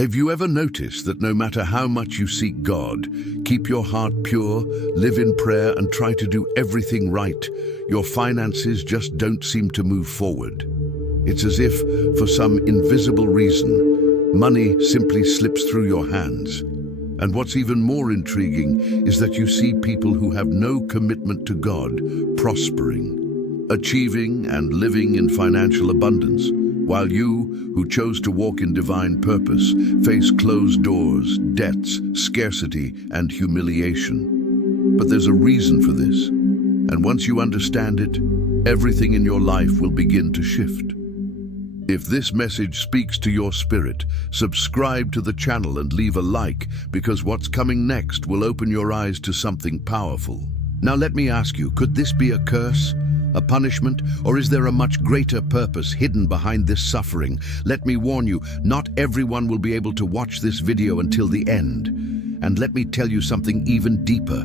Have you ever noticed that no matter how much you seek God, keep your heart pure, live in prayer, and try to do everything right, your finances just don't seem to move forward? It's as if, for some invisible reason, money simply slips through your hands. And what's even more intriguing is that you see people who have no commitment to God prospering, achieving and living in financial abundance, while you, who chose to walk in divine purpose, face closed doors, debts, scarcity, and humiliation. But there's a reason for this, and once you understand it, everything in your life will begin to shift. If this message speaks to your spirit, subscribe to the channel and leave a like, because what's coming next will open your eyes to something powerful. Now let me ask you, could this be a curse? A punishment? Or is there a much greater purpose hidden behind this suffering? Let me warn you, not everyone will be able to watch this video until the end. And let me tell you something even deeper.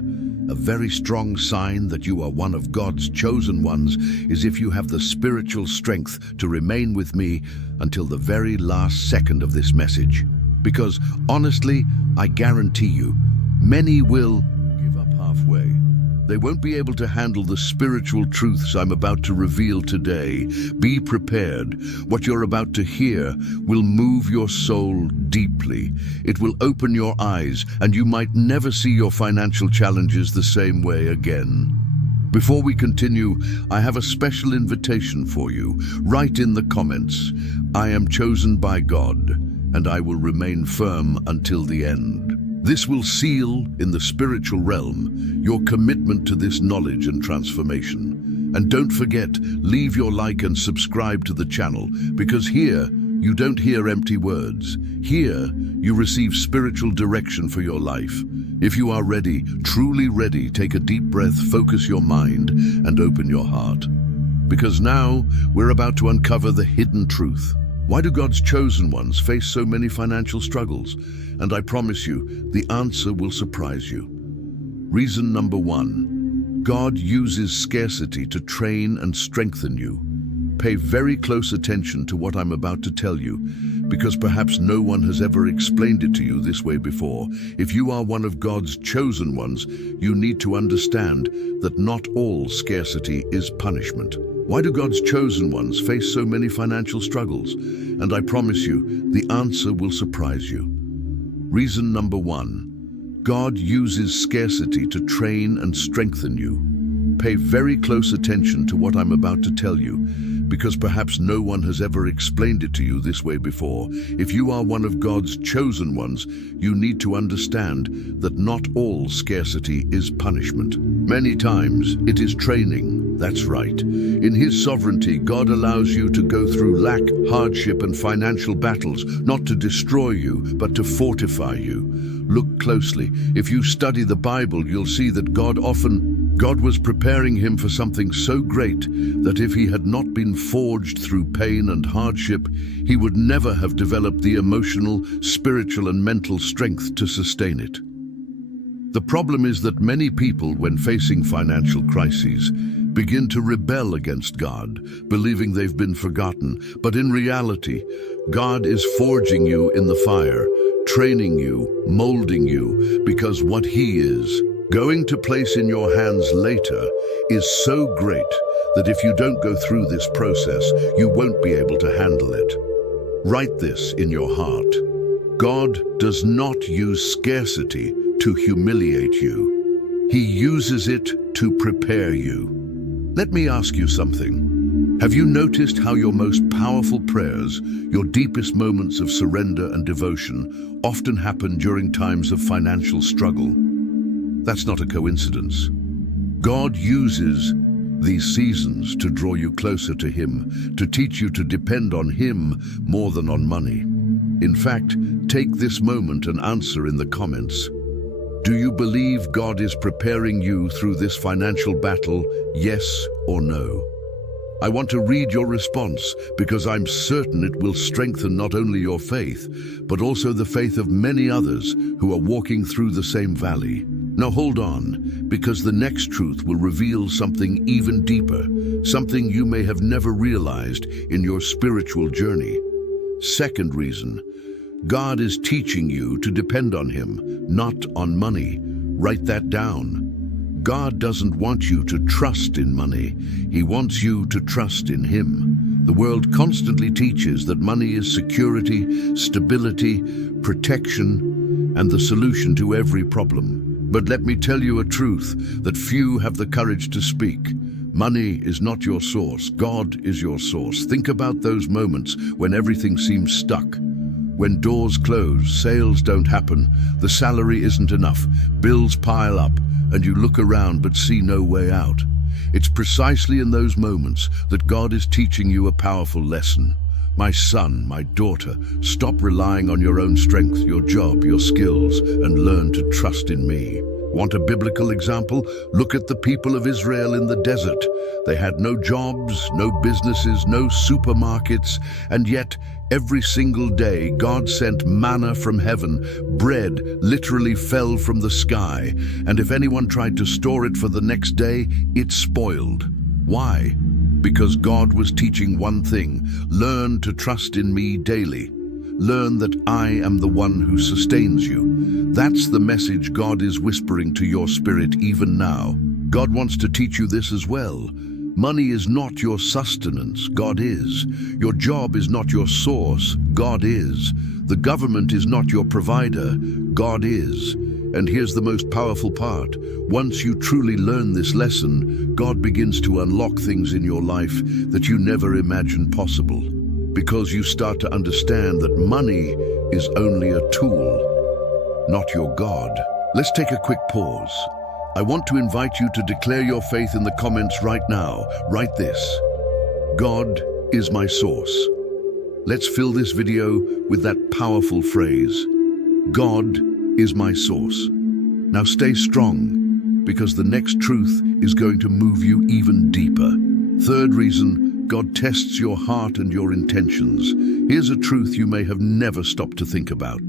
A very strong sign that you are one of God's chosen ones is if you have the spiritual strength to remain with me until the very last second of this message. Because honestly, I guarantee you, many will give up halfway. They won't be able to handle the spiritual truths I'm about to reveal today. Be prepared. What you're about to hear will move your soul deeply. It will open your eyes, and you might never see your financial challenges the same way again. Before we continue, I have a special invitation for you. Write in the comments, "I am chosen by God, and I will remain firm until the end." This will seal, in the spiritual realm, your commitment to this knowledge and transformation. And don't forget, leave your like and subscribe to the channel, because here, you don't hear empty words. Here, you receive spiritual direction for your life. If you are ready, truly ready, take a deep breath, focus your mind, and open your heart. Because now, we're about to uncover the hidden truth. Why do God's chosen ones face so many financial struggles? And I promise you, the answer will surprise you. Reason number one, God uses scarcity to train and strengthen you. Pay very close attention to what I'm about to tell you, because perhaps no one has ever explained it to you this way before. If you are one of God's chosen ones, you need to understand that not all scarcity is punishment. Why do God's chosen ones face so many financial struggles? And I promise you, the answer will surprise you. Reason number one, God uses scarcity to train and strengthen you. Pay very close attention to what I'm about to tell you, because perhaps no one has ever explained it to you this way before. If you are one of God's chosen ones, you need to understand that not all scarcity is punishment. Many times, it is training. That's right. In His sovereignty, God allows you to go through lack, hardship, and financial battles, not to destroy you, but to fortify you. Look closely. If you study the Bible, you'll see that God was preparing him for something so great that if he had not been forged through pain and hardship, he would never have developed the emotional, spiritual, and mental strength to sustain it. The problem is that many people, when facing financial crises, begin to rebel against God, believing they've been forgotten. But in reality, God is forging you in the fire, training you, molding you, because what He is going to place in your hands later is so great that if you don't go through this process, you won't be able to handle it. Write this in your heart. God does not use scarcity to humiliate you. He uses it to prepare you. Let me ask you something. Have you noticed how your most powerful prayers, your deepest moments of surrender and devotion, often happen during times of financial struggle? That's not a coincidence. God uses these seasons to draw you closer to Him, to teach you to depend on Him more than on money. In fact, take this moment and answer in the comments. Do you believe God is preparing you through this financial battle, yes or no? I want to read your response because I'm certain it will strengthen not only your faith, but also the faith of many others who are walking through the same valley. Now hold on, because the next truth will reveal something even deeper, something you may have never realized in your spiritual journey. Second reason, God is teaching you to depend on Him, not on money. Write that down. God doesn't want you to trust in money. He wants you to trust in Him. The world constantly teaches that money is security, stability, protection, and the solution to every problem. But let me tell you a truth that few have the courage to speak. Money is not your source. God is your source. Think about those moments when everything seems stuck. When doors close, sales don't happen, the salary isn't enough, bills pile up, and you look around but see no way out. It's precisely in those moments that God is teaching you a powerful lesson. My son, my daughter, stop relying on your own strength, your job, your skills, and learn to trust in me. Want a biblical example? Look at the people of Israel in the desert. They had no jobs, no businesses, no supermarkets, and yet every single day God sent manna from heaven. Bread literally fell from the sky, and if anyone tried to store it for the next day, it spoiled. Why? Because God was teaching one thing: learn to trust in me daily. Learn that I am the one who sustains you. That's the message God is whispering to your spirit even now. God wants to teach you this as well. Money is not your sustenance, God is. Your job is not your source, God is. The government is not your provider, God is. And here's the most powerful part. Once you truly learn this lesson, God begins to unlock things in your life that you never imagined possible. Because you start to understand that money is only a tool, not your God. Let's take a quick pause. I want to invite you to declare your faith in the comments right now. Write this: God is my source. Let's fill this video with that powerful phrase. God is my source. Now stay strong, because the next truth is going to move you even deeper. Third reason, God tests your heart and your intentions. Here's a truth you may have never stopped to think about.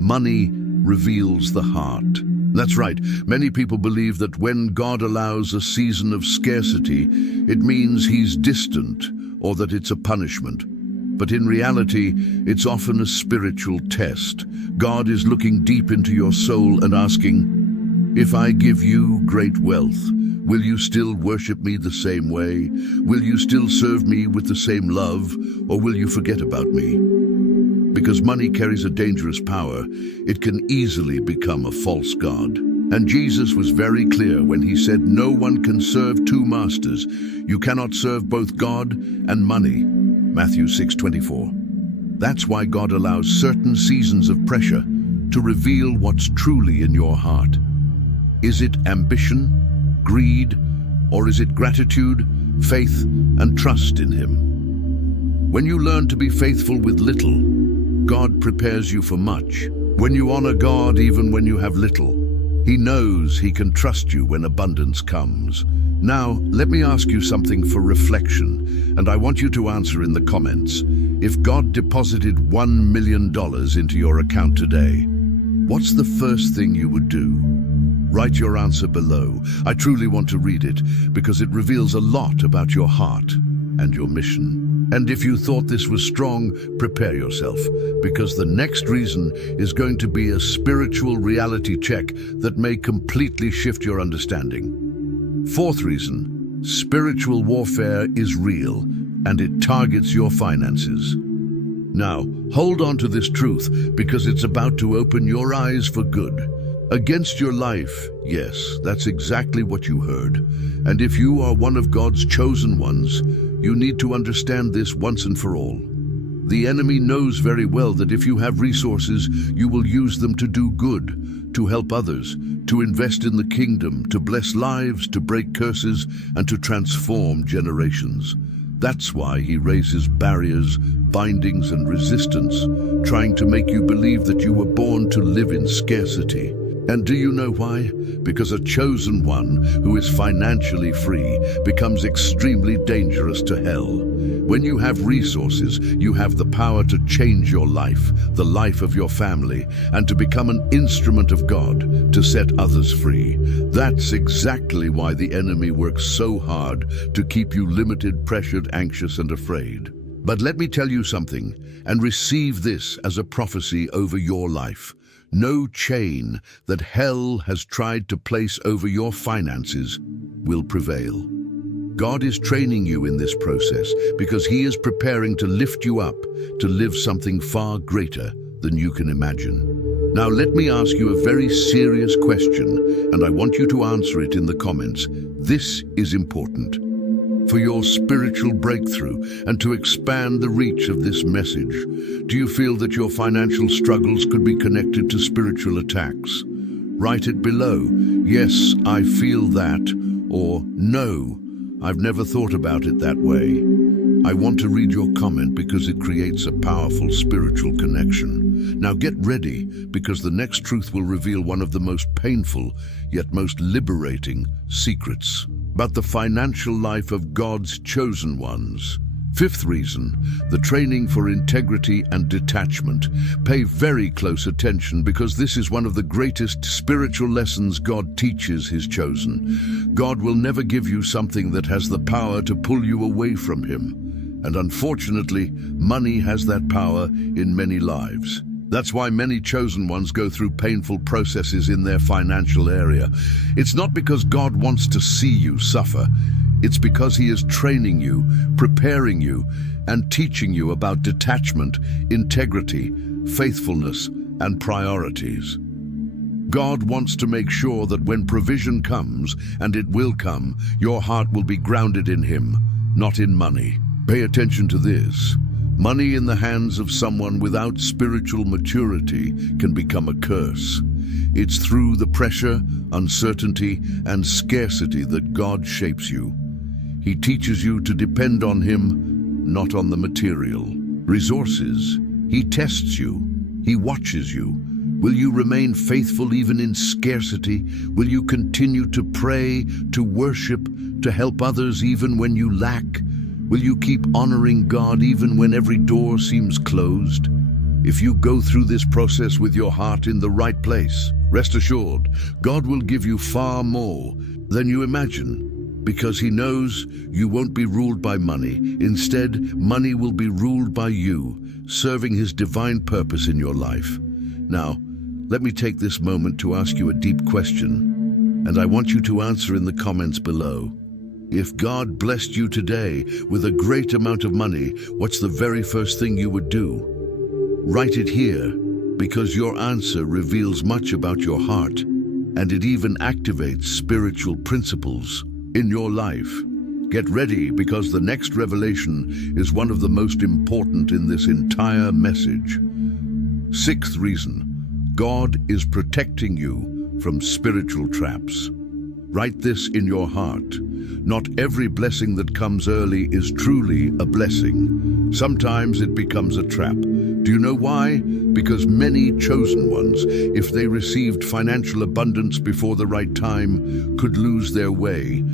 Money reveals the heart. That's right, many people believe that when God allows a season of scarcity, it means He's distant or that it's a punishment. But in reality, it's often a spiritual test. God is looking deep into your soul and asking, if I give you great wealth, will you still worship me the same way? Will you still serve me with the same love, or will you forget about me? Because money carries a dangerous power, it can easily become a false god. And Jesus was very clear when He said, no one can serve two masters. You cannot serve both God and money. Matthew 6:24. That's why God allows certain seasons of pressure to reveal what's truly in your heart. Is it ambition, greed, or is it gratitude, faith, and trust in Him? When you learn to be faithful with little, God prepares you for much. When you honor God even when you have little, He knows He can trust you when abundance comes. Now, let me ask you something for reflection, and I want you to answer in the comments. If God deposited $1 million into your account today, what's the first thing you would do? Write your answer below. I truly want to read it because it reveals a lot about your heart and your mission. And if you thought this was strong, prepare yourself, because the next reason is going to be a spiritual reality check that may completely shift your understanding. Fourth reason, spiritual warfare is real and it targets your finances. Now, hold on to this truth because it's about to open your eyes for good. Against your life, yes, that's exactly what you heard. And if you are one of God's chosen ones, you need to understand this once and for all. The enemy knows very well that if you have resources, you will use them to do good, to help others, to invest in the kingdom, to bless lives, to break curses, and to transform generations. That's why he raises barriers, bindings, and resistance, trying to make you believe that you were born to live in scarcity. And do you know why? Because a chosen one who is financially free becomes extremely dangerous to hell. When you have resources, you have the power to change your life, the life of your family, and to become an instrument of God to set others free. That's exactly why the enemy works so hard to keep you limited, pressured, anxious, and afraid. But let me tell you something, and receive this as a prophecy over your life. No chain that hell has tried to place over your finances will prevail. God is training you in this process because He is preparing to lift you up to live something far greater than you can imagine. Now let me ask you a very serious question, and I want you to answer it in the comments. This is important. For your spiritual breakthrough and to expand the reach of this message, do you feel that your financial struggles could be connected to spiritual attacks? Write it below. Yes, I feel that, or no, I've never thought about it that way. I want to read your comment because it creates a powerful spiritual connection. Now get ready, because the next truth will reveal one of the most painful yet most liberating secrets about the financial life of God's chosen ones. Fifth reason, the training for integrity and detachment. Pay very close attention, because this is one of the greatest spiritual lessons God teaches His chosen. God will never give you something that has the power to pull you away from Him. And unfortunately, money has that power in many lives. That's why many chosen ones go through painful processes in their financial area. It's not because God wants to see you suffer. It's because He is training you, preparing you, and teaching you about detachment, integrity, faithfulness, and priorities. God wants to make sure that when provision comes, and it will come, your heart will be grounded in Him, not in money. Pay attention to this. Money in the hands of someone without spiritual maturity can become a curse. It's through the pressure, uncertainty, and scarcity that God shapes you. He teaches you to depend on Him, not on the material resources. He tests you. He watches you. Will you remain faithful even in scarcity? Will you continue to pray, to worship, to help others even when you lack? Will you keep honoring God even when every door seems closed? If you go through this process with your heart in the right place, rest assured, God will give you far more than you imagine, because He knows you won't be ruled by money. Instead, money will be ruled by you, serving His divine purpose in your life. Now, let me take this moment to ask you a deep question, and I want you to answer in the comments below. If God blessed you today with a great amount of money, what's the very first thing you would do? Write it here, because your answer reveals much about your heart, and it even activates spiritual principles in your life. Get ready, because the next revelation is one of the most important in this entire message. Sixth reason, God is protecting you from spiritual traps. Write this in your heart. Not every blessing that comes early is truly a blessing. Sometimes it becomes a trap. Do you know why? Because many chosen ones, if they received financial abundance before the right time, could lose their way.